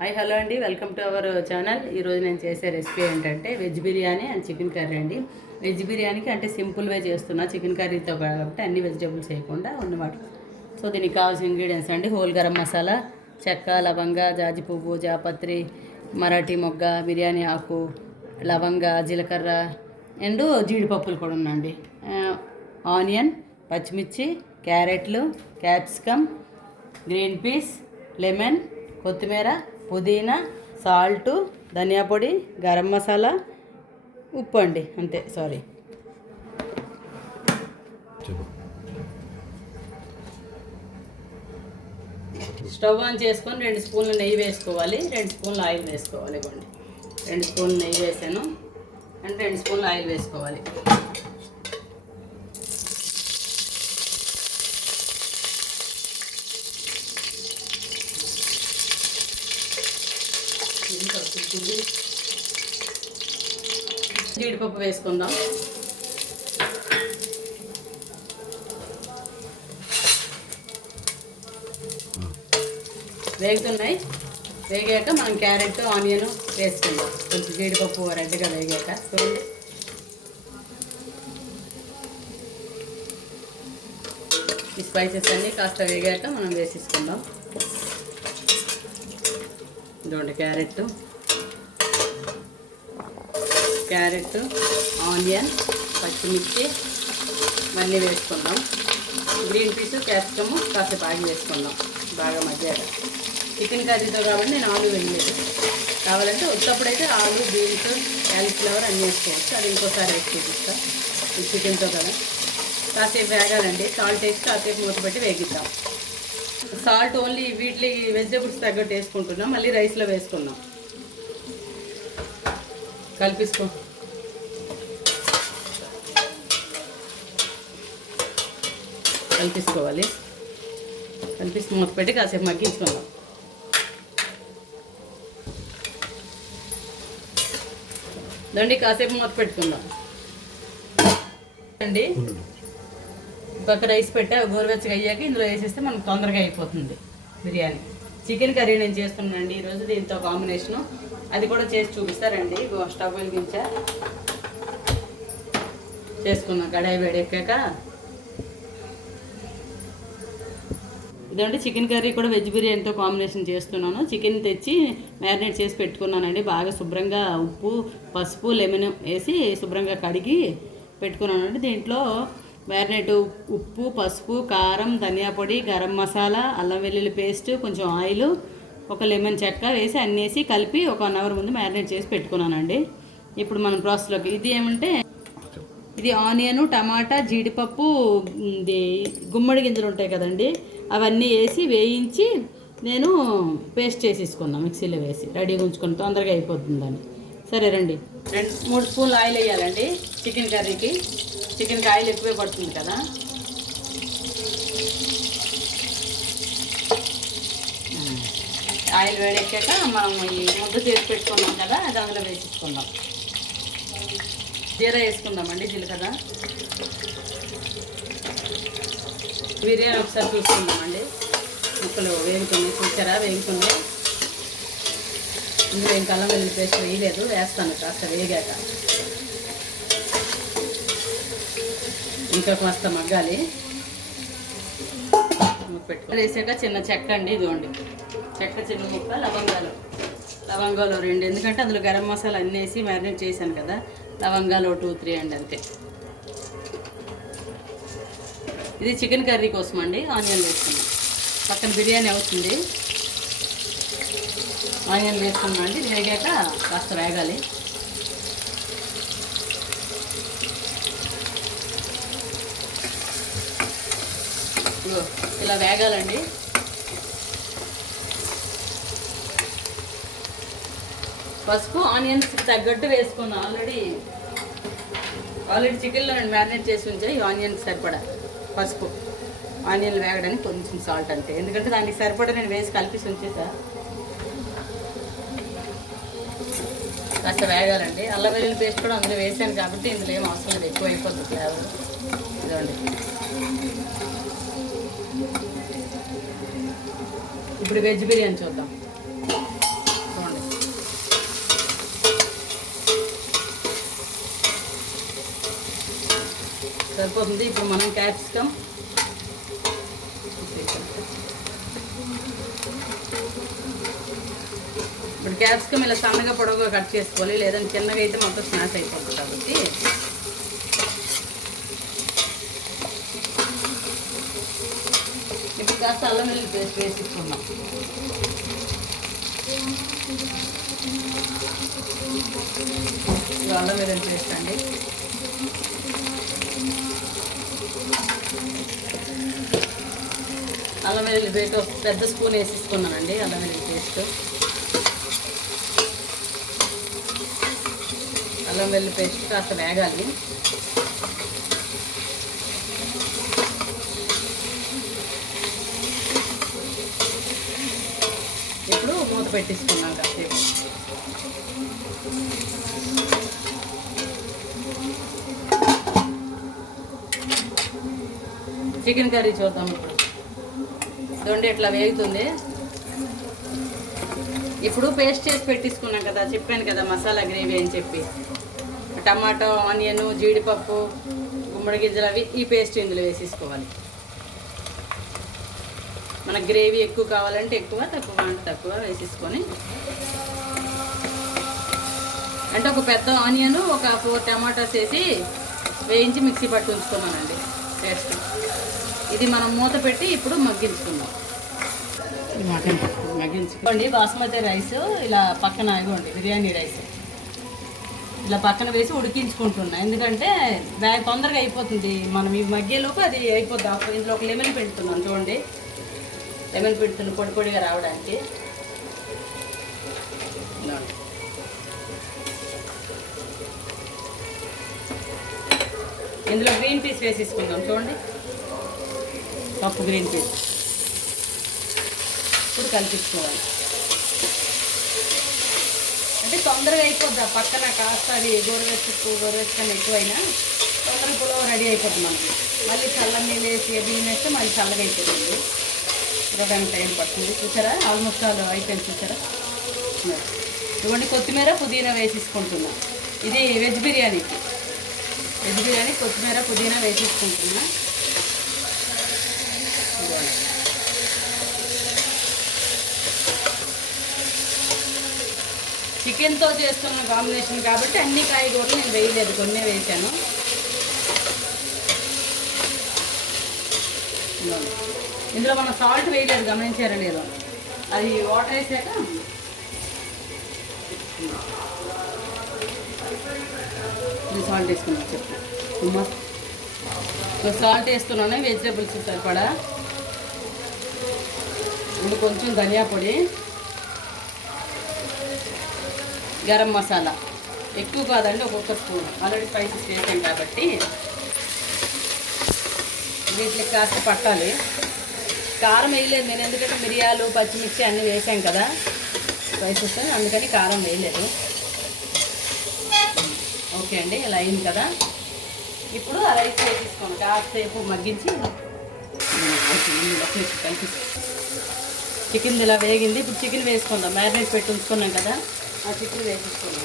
Hi hello అండి, welcome to our channel. ఈరోజు నేను చేసే రెసిపీ ఏంటంటే veg biryani and chicken curry అండి. వెజ్ బిర్యానీకి అంటే సింపుల్గా చేస్తున్నా, చికెన్ కర్రీతో కాబట్టి అన్ని వెజిటేబుల్స్ వేయకుండా ఉన్నమాట. సో దీనికి కావాల్సిన ఇంగ్రీడియంట్స్ అండి: హోల్ గరం మసాలా, చెక్క, లవంగ, జాజి పువ్వు, జాపత్రి, మరాఠీ మొగ్గ, బిర్యానీ ఆకు, లవంగ, జీలకర్ర అండ్ జీడిపప్పులు కూడా ఉన్నాయండి. ఆనియన్, పచ్చిమిర్చి, క్యారెట్లు, క్యాప్సికమ్, గ్రీన్ పీస్, లెమన్, కొత్తిమీర, పుదీనా, సాల్టు, ధనియా పొడి, గరం మసాలా, ఉప్పు అండి, అంతే. సారీ. స్టవ్ ఆన్ చేసుకొని 2 స్పూన్లు నెయ్యి వేసుకోవాలి, 2 స్పూన్లు ఆయిల్ వేసుకోవాలి. ఇవ్వండి, 2 స్పూన్లు నెయ్యి వేసాను అండ్ 2 స్పూన్లు ఆయిల్ వేసుకోవాలి. జీడిపప్పు వేసుకుందాం. వేగుతున్నాయి. వేగాక మనం క్యారెట్, ఆనియన్ వేసుకుందాం. కొంచెం జీడిపప్పు రెడ్గా వేగాక చూడండి. ఈ స్పైసెస్ అన్నీ కాస్త వేగాక మనం వేసేసుకుందాం. చూడండి, క్యారెట్, ఆనియన్, పచ్చిమిర్చి ఇవన్నీ వేసుకుందాం. గ్రీన్ పీస్, క్యాప్సికమ్ కాసేపు ఆగి వేసుకుందాం బాగా మధ్యాహ్నం. చికెన్ కర్రీతో కాబట్టి నేను ఆలు వేయలేదు. కావాలంటే ఉత్తప్పుడైతే ఆలు, బీన్స్, క్యాలీఫ్లవర్ అన్నీ వేసుకోవచ్చు. అది ఇంకోసారి వేసి చూపిస్తాను. ఈ చికెన్తో కదా కాసేపు వేగాలండి. సాల్ట్ వేసి కాసేపు మూత పెట్టి వేగిద్దాం. సాల్ట్ ఓన్లీ వీటికి వెజిటేబుల్స్ తగ్గట్టు వేసుకుంటున్నాం. మళ్ళీ రైస్లో వేసుకున్నాం. కలిపేసుకోవాలి. కలిపేసి మూత పెట్టి కాసేపు మగ్గించుకుందాం. దండి కాసేపు మూత పెట్టుకుందాం అండి. పక్క రైస్ పెట్టా గోరువెచ్చగా అయ్యాక ఇందులో వేసేస్తే మనకు తొందరగా అయిపోతుంది బిర్యానీ. చికెన్ కర్రీ నేను చేస్తున్నానండి ఈరోజు, దీంతో కాంబినేషను. అది కూడా చేసి చూపిస్తారండి. స్టవ్ వెలిగించా, చేసుకున్నాం. కడాయి వేడెక్కాక ఇదంటే చికెన్ కర్రీ కూడా వెజ్ బిర్యానీతో కాంబినేషన్ చేస్తున్నాను. చికెన్ తెచ్చి మ్యారినేట్ చేసి పెట్టుకున్నానండి. బాగా శుభ్రంగా ఉప్పు, పసుపు, లెమన్ వేసి శుభ్రంగా కడిగి పెట్టుకున్నానండి. దీంట్లో మ్యారినేట్ ఉప్పు, పసుపు, కారం, ధనియా పొడి, గరం మసాలా, అల్లం వెల్లుల్లి పేస్ట్, కొంచెం ఆయిల్, ఒక లెమన్ చెక్క వేసి అన్నీ వేసి కలిపి ఒక 1 అవర్ ముందు మ్యారినేట్ చేసి పెట్టుకున్నానండి. ఇప్పుడు మనం ప్రాసెస్లోకి ఇది ఏమంటే ఇది ఆనియన్, టమాటా, జీడిపప్పు, ఇది గుమ్మడి గింజలు ఉంటాయి కదండి, అవన్నీ వేసి వేయించి నేను పేస్ట్ చేసేసుకున్నాను. మిక్సీలో వేసి రెడీగా ఉంచుకొని తొందరగా అయిపోతుందని. సరే రండి. 2-3 స్పూన్లు ఆయిల్ వేయాలండి చికెన్ కర్రీకి. చికెన్కి ఆయిల్ ఎక్కువే పడుతుంది కదా. ఆయిల్ వేడెక్కాక మనం ఈ ముద్ద చేసి పెట్టుకున్నాం కదా, అది అందులో వేసేసుకుందాం. జీరా వేసుకుందామండి, జీలకర్ర. బిర్యానీ ఒకసారి చూసుకుందామండి. ముక్కలు వేగుతున్నాయి, చూసారా? వేగుతున్నాయి. ఇందులో ఇంకా అల్లం వెల్లుల్లి పేస్ట్ వేయలేదు, వేస్తాను కాస్త వేగాక. ఇంకా కాస్త మగ్గాలి. పెట్టుకుని వేసాక చిన్న చెక్క అండి, ఇదిగోండి చెక్క చిన్న ముక్క, లవంగాలు 2, ఎందుకంటే అందులో గరం మసాలా అన్నీ వేసి మ్యారినేట్ చేశాను కదా. లవంగాలు 2-3 అండి, అంతే. ఇది చికెన్ కర్రీ కోసం అండి. ఆనియన్ వేసుకున్నాం, పక్కన బిర్యానీ అవుతుంది. ఆనియన్ వేసుకున్నాం అండి. వేగాక కాస్త వేగాలి. ఇలా వేగాలండి. పసుపు, ఆనియన్స్ తగ్గట్టు వేసుకున్నాను. ఆల్రెడీ చికెన్లో నేను మ్యారినేట్ చేసి ఉంచా. ఈ ఆనియన్కి సరిపడా పసుపు, ఆనియన్లు వేగడానికి కొంచెం సాల్ట్ అంతే, ఎందుకంటే దానికి సరిపడా నేను వేసి కలిపి ఉంచేసా. కాస్త వేగాలండి. అల్లం వెల్లుల్లి పేస్ట్ కూడా అందులో వేసాను కాబట్టి ఇందులో ఏం అవసరం లేదు, ఎక్కువ అయిపోతుంది ఫ్లేవర్. ఇదండి. ఇప్పుడు వెజ్ బిర్యానీ చూద్దాం. సరిపోతుంది. ఇప్పుడు మనం క్యాప్సికమ్ ఇలా సన్నగా పొడవుగా కట్ చేసుకోవాలి, లేదంటే చిన్నగా అయితే మొత్తం స్మాష్ అయిపోతుంది. కాబట్టి ఇప్పుడు కాస్త అల్లం వెల్లుల్లి పేస్ట్ వేసుకున్నాం. అల్లం వెల్లుల్లి పేస్ట్ అండి. అల్లం వెల్లుల్లి పేస్ట్ ఒక పెద్ద స్పూన్ వేసేసుకున్నానండి. అల్లం వెల్లుల్లి పేస్ట్, అల్లం వెల్లుల్లి పేస్ట్ కాస్త వేగాలి. ఇప్పుడు మూత పెట్టించుకున్నాం కాసేపు. చికెన్ కర్రీ చూద్దాం. ఇప్పుడు దొండ ఇట్లా వేగుతుంది. ఇప్పుడు పేస్ట్ చేసి పెట్టించుకున్నాం కదా, చెప్పాను కదా మసాలా గ్రేవీ అని చెప్పి. టమాటో, ఆనియన్, జీడిపప్పు, గుమ్మడి గింజలు అవి ఈ పేస్ట్ ఇందులో వేసేసుకోవాలి. మనకు గ్రేవీ ఎక్కువ కావాలంటే ఎక్కువ, తక్కువ అంటే తక్కువ వేసేసుకొని, అంటే ఒక పెద్ద ఆనియన్, ఒక 4 టమాటాస్ వేసి వేయించి మిక్సీ పట్టి ఉంచుకున్నానండి పేస్ట్. ఇది మనం మూత పెట్టి ఇప్పుడు మగ్గించుకుందాం. మగ్గించుకోండి. బాస్మతి రైస్ ఇలా పక్కన ఇవ్వండి, బిర్యానీ రైస్ ఇలా పక్కన వేసి ఉడికించుకుంటున్నా. ఎందుకంటే తొందరగా అయిపోతుంది. మనం ఈ మగ్గేలోపు అది అయిపోద్ది. ఇందులో ఒక లెమన్ పెడుతున్నాను చూడండి. లెమన్ పెడుతున్న పొడి పొడిగా రావడానికి. ఇందులో గ్రీన్ పీస్ వేసేసుకుందాం చూడండి, కప్పు గ్రీన్ పీస్. ఇప్పుడు కలిపించుకోవాలి. అంటే తొందరగా అయిపోద్ది. పక్కన కాస్త అది గోరువెచ్చకన్నా ఎక్కువైనా తొందరగా పులావ్ రెడీ అయిపోతుంది మనకి. మళ్ళీ చల్ల నీళ్ళు వేసి బియ్యం వేస్తే మళ్ళీ చల్లగా అయిపోతుంది. ఇవ్వడానికి టైం పడుతుంది. చూసారా, ఆల్మోస్ట్ ఆల్ అయిపోయింది. చూసారా, ఇవ్వండి. కొత్తిమీర, పుదీనా వేసేసుకుంటున్నా. ఇది వెజ్ బిర్యానీ కొత్తిమీర, పుదీనా వేసేసుకుంటున్నా. చికెన్తో చేస్తున్న కాంబినేషన్ కాబట్టి అన్ని కాయగూరలు నేను వేయలేదు, కొన్నే వేసాను. ఇందులో మనం సాల్ట్ వేయలేదు, గమనించారా లేదు. అది వాటర్ వేసాక సాల్ట్ వేసుకున్నాను. చెప్పు, సాల్ట్ వేస్తున్నాను. వెజిటేబుల్స్ సరిపడా. ఇప్పుడు కొంచెం ధనియా పొడి, గరం మసాలా ఎక్కువ కాదండి, ఒక్కొక్క స్పూన్. ఆల్రెడీ స్పైసెస్ వేసాం కాబట్టి వీటికి కాస్త పట్టాలి. కారం వేయలేదు నేను, ఎందుకంటే మిరియాలు, పచ్చిమిర్చి అన్నీ వేసాం కదా స్పైసెస్, అందుకని కారం వేయలేదు. ఓకే అండి, ఇలా అయింది కదా. ఇప్పుడు ఆ రైస్ వేసేసుకోండి. కాసేపు మగ్గించి చికెన్ ఇలా వేగింది. ఇప్పుడు చికెన్ వేసుకుందాం. మ్యారినేట్ పెట్టి ఉంచుకున్నాం కదా, ఆ చికెన్ వేసేసుకున్నాం.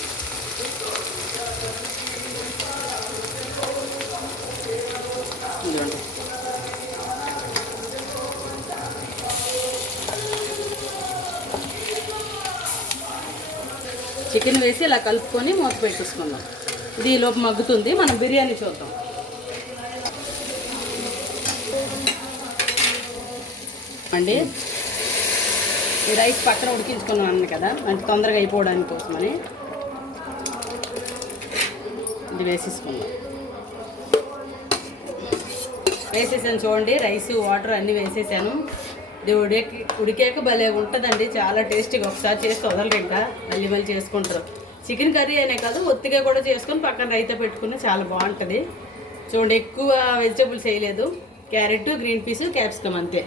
ఇదిగోండి. చికెన్ వేసి ఇలా కలుపుకొని మూత పెట్టేసుకుందాం. ఇది లోపు మగ్గుతుంది. మనం బిర్యానీ చూద్దాం అండి. ఈ రైస్ పక్కన ఉడికించుకున్నాం అన్న కదా, మంచి తొందరగా అయిపోవడానికి కోసమని ఇది వేసేసుకుందాం. వేసేసాను చూడండి, రైస్, వాటర్ అన్నీ వేసేసాను. ఇది ఉడికాక భలే ఉంటుందండి, చాలా టేస్టీగా. ఒకసారి చేస్తే వదలరు, ఇంకా మళ్ళీ చేసుకుంటారు. చికెన్ కర్రీ అనే కాదు, ఒత్తిగా కూడా చేసుకొని పక్కన రైతా పెట్టుకుని చాలా బాగుంటుంది. చూడండి, ఎక్కువ వెజిటేబుల్స్ వేయలేదు. క్యారెట్, గ్రీన్ పీస్, క్యాప్సికమ్ అంతే.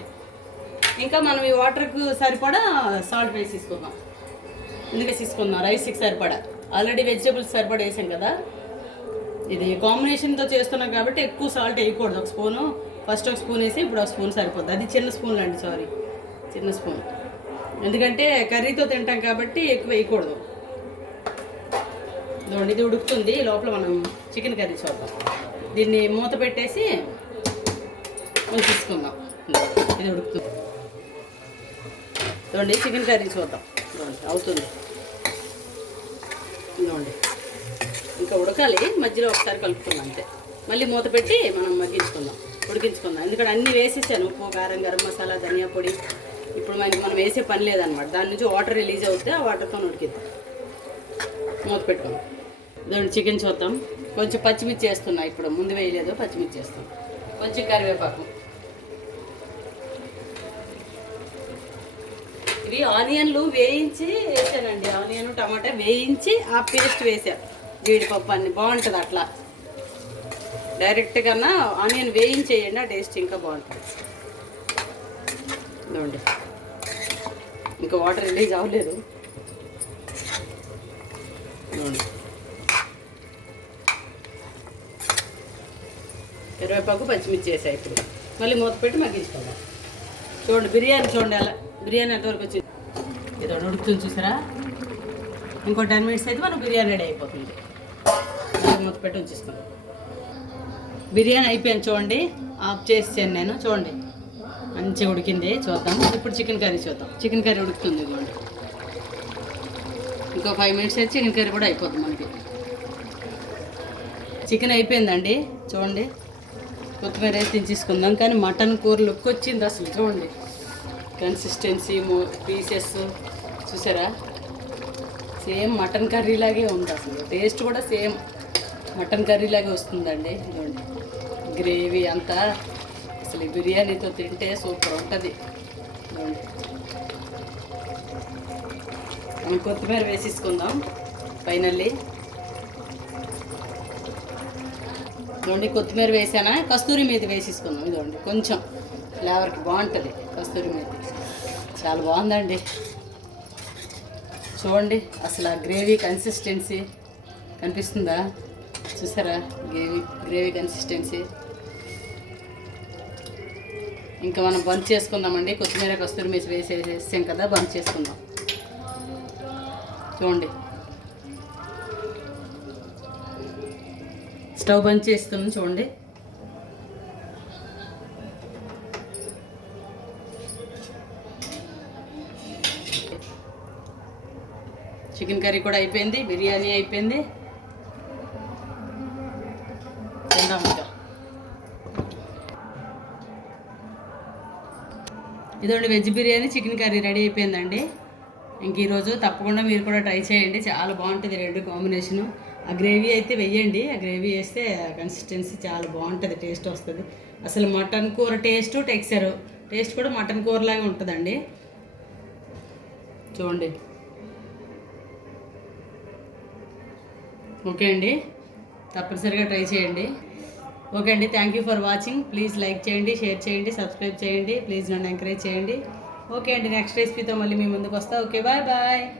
ఇంకా మనం ఈ వాటర్కు సరిపడా సాల్ట్ వేసేసుకుందాం. ఎందుకు వేసేసుకుందాం, రైస్కి సరిపడా. ఆల్రెడీ వెజిటేబుల్స్ సరిపడా వేసాం కదా. ఇది కాంబినేషన్తో చేస్తున్నాం కాబట్టి ఎక్కువ సాల్ట్ వేయకూడదు. ఒక స్పూను, ఫస్ట్ ఒక స్పూన్ వేసి ఇప్పుడు ఒక స్పూన్ సరిపోద్ది. అది చిన్న స్పూన్లు అండి, సారీ, చిన్న స్పూన్. ఎందుకంటే కర్రీతో తింటాం కాబట్టి ఎక్కువ వేయకూడదు. ఇది ఉడుకుతుంది. లోపల మనం చికెన్ కర్రీ చూద్దాం. దీన్ని మూత పెట్టేసి తీసుకుందాం. ఇది ఉడుకుతుంది. చూడండి చికెన్ కర్రీ చూద్దాం. అవుతుంది ఇదిగోండి. ఇంకా ఉడకాలి, మధ్యలో ఒకసారి కలుపుకుందాం అంతే. మళ్ళీ మూత పెట్టి మనం ఉడికించుకుందాం. ఎందుకంటే అన్నీ వేసేసాను, ఉప్పు, కారం, గరం మసాలా, ధనియా పొడి. ఇప్పుడు మనం వేసే పని లేదనమాట. దాని నుంచి వాటర్ రిలీజ్ అవుతే ఆ వాటర్తో ఉడికిద్దాం. మూత పెట్టుకుందాం. దాని చికెన్ చూద్దాం. కొంచెం పచ్చిమిర్చి వేస్తున్నా, ఇప్పుడు ముందు వేయలేదు, పచ్చిమిర్చి వేస్తాం. కొంచెం కరివేపాకు. ఇవి ఆనియన్లు వేయించి వేసానండి. ఆనియన్ టమాటా వేయించి ఆ పేస్ట్ వేసాను. జీడిపప్పు అన్ని బాగుంటుంది అట్లా. డైరెక్ట్ కన్నా ఆనియన్ వేయించేయండి, ఆ టేస్ట్ ఇంకా బాగుంటుంది. ఇదిగోండి, ఇంకా వాటర్ రిలీజ్ అవ్వలేదు. ఇదిగోండి, కరివేపాకు, పచ్చిమిర్చి వేసాయి. ఇప్పుడు మళ్ళీ మూత పెట్టి మగ్గించుకుందాం. చూడండి బిర్యానీ, చూడండి అలా బిర్యానీ ఎంతవరకు వచ్చింది. ఇది ఉడుకుతుంది చూసారా. ఇంకో 10 minutes అయితే మనం బిర్యానీ రెడీ అయిపోతుంది. మూత పెట్టి ఉంచేసుకుందాం. బిర్యానీ అయిపోయాను చూడండి, ఆఫ్ చేసాను నేను. చూడండి మంచిగా ఉడికింది. చూద్దాం ఇప్పుడు చికెన్ కర్రీ చూద్దాం. చికెన్ కర్రీ ఉడుకుతుంది చూడండి. ఇంకో 5 minutes అయితే చికెన్ కర్రీ కూడా అయిపోతుంది మనకి. చికెన్ అయిపోయిందండి చూడండి. కొత్తిమీర వేసి దించేసుకుందాం. కానీ మటన్ కూర లుక్ వచ్చింది అసలు. చూడండి కన్సిస్టెన్సీ, పీసెస్ చూసారా, సేమ్ మటన్ కర్రీలాగే ఉంది. అసలు టేస్ట్ కూడా సేమ్ మటన్ కర్రీలాగే వస్తుందండి. చూడండి గ్రేవీ అంతా అసలు ఈ బిర్యానీతో తింటే సూపర్ ఉంటుంది. చూడండి మనం కొత్తిమీర వేసేసుకుందాం ఫైనల్లీ. చూడండి కొత్తిమీర వేసానా, కస్తూరి మేతి వేసేసుకుందాం. ఇదిగోండి కొంచెం ఫ్లేవర్కి బాగుంటుంది కస్తూరి మేతి. చాలా బాగుందండి. చూడండి అసలు ఆ గ్రేవీ కన్సిస్టెన్సీ కనిపిస్తుందా, చూసారా గ్రేవీ కన్సిస్టెన్సీ. ఇంకా మనం బంద్ చేసుకుందామండి. కొత్తిమీర, కస్తూరి మేతి వేసేసాం కదా, బంద్ చేసుకుందాం. చూడండి స్టవ్ బంద్ చేస్తున్నాం. చూడండి చికెన్ కర్రీ కూడా అయిపోయింది, బిర్యానీ అయిపోయింది. తిందాం ఇంకా. ఇదండి veg biryani, chicken curry ready అయిపోయిందండి. ఇంక ఈరోజు తప్పకుండా మీరు కూడా ట్రై చేయండి, చాలా బాగుంటుంది రెండు కాంబినేషను. ఆ గ్రేవీ అయితే వెయ్యండి, ఆ గ్రేవీ వేస్తే కన్సిస్టెన్సీ చాలా బాగుంటుంది, టేస్ట్ వస్తుంది. అసలు మటన్ కూర టెక్స్చర్ టేస్ట్ కూడా మటన్ కూరలాగే ఉంటుందండి. చూడండి ఓకే అండి, తప్పనిసరిగా ట్రై చేయండి. ఓకే అండి, thank you for watching. Please like చేయండి, షేర్ చేయండి, సబ్స్క్రైబ్ చేయండి. ప్లీజ్ నన్ను ఎంకరేజ్ చేయండి. ఓకే అండి, నెక్స్ట్ రెసిపీతో మళ్ళీ మీ ముందుకు వస్తా. Okay bye bye.